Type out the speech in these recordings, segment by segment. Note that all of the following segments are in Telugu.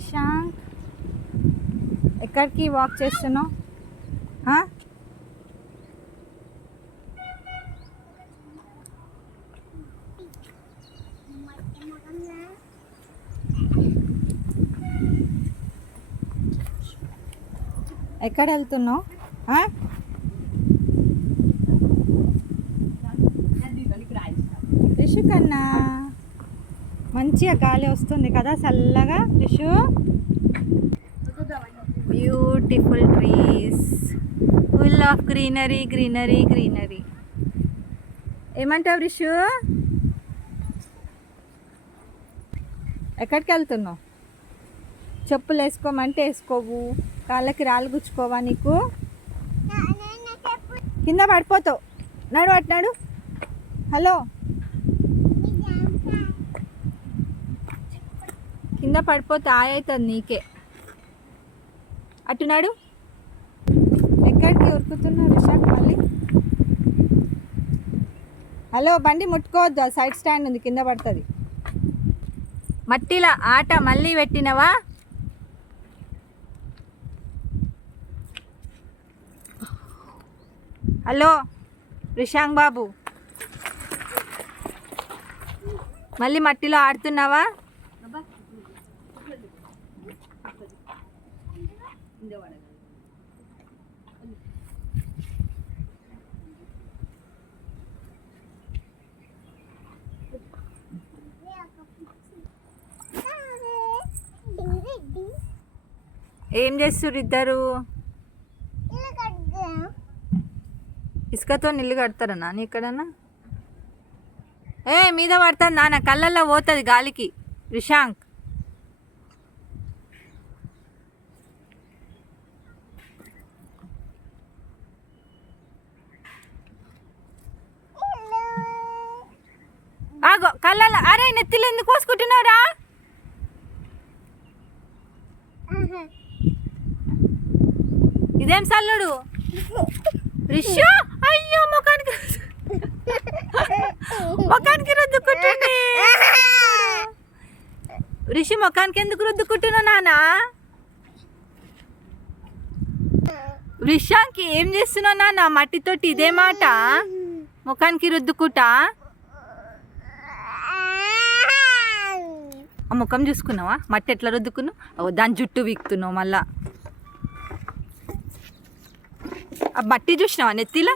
ఇషాంక్, ఎక్కడికి వాక్ చేస్తున్నావు? ఎక్కడ వెళ్తున్నావు? రిషు కన్నా మంచిగా గాలి వస్తుంది కదా చల్లగా. Rishu, beautiful trees, full of greenery greenery greenery. ఏమంటావు రిషు? ఎక్కడికి వెళ్తున్నావు? చెప్పులు వేసుకోమంటే వేసుకోవు, కాళ్ళకి రాళ్ళు గుచ్చుకోవా నీకు? కింద పడిపోతావు. నడు అట్నాడు. హలో, కింద పడిపోతే అవుతుంది నీకే. అట్టునాడు. ఎక్కడికి ఉరుకుతున్నావు రిషాక్ మళ్ళీ? హలో, బండి ముట్టుకోవద్దు, సైడ్ స్టాండ్ ఉంది, కింద పడుతుంది. మట్టిలా ఆట మళ్ళీ పెట్టినవా? హలో రిషాంక్ బాబు, మళ్ళీ మట్టిలో ఆడుతున్నావా? ఏం చేస్తుర్రు ఇద్దరు? ఇసుకతో నిల్లు కడతారా నాన్న ఎక్కడన్నా? మీద పడుతుంది నాన్న, కళ్ళల్లో పోతుంది గాలికి. రిషాంక్, ఆగో కళ్ళల్లో. అరే నెత్తిలో ఎందుకు కోసుకుంటున్నారా? ఇదేం సల్లుడు రిషు? అయ్యో, ముఖానికి రుద్దుకుంటుంది. రిషి, ముఖానికి ఎందుకు రుద్దుకుంటున్నావు నాన్న? రిషాంకి ఏం చేస్తున్నావు నాన్న మట్టితోటి? ఇదే మాట, ముఖానికి రుద్దుకుంటా. ఆ ముఖం చూసుకున్నావా? మట్టి ఎట్లా రుద్దుకున్నావు? దాని జుట్టు వీక్తున్నావు మళ్ళా. ఆ మట్టి చూసినావా నెత్తిలా?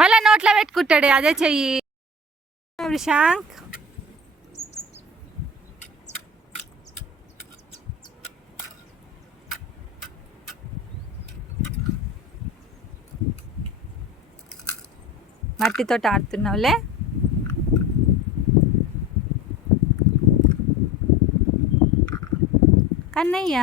మళ్ళా నోట్లో పెట్టుకుంటాడే, అదే చెయ్యి. రిషాంక్, మట్టితో ఆడుతున్నావులే. కన్నయ్య,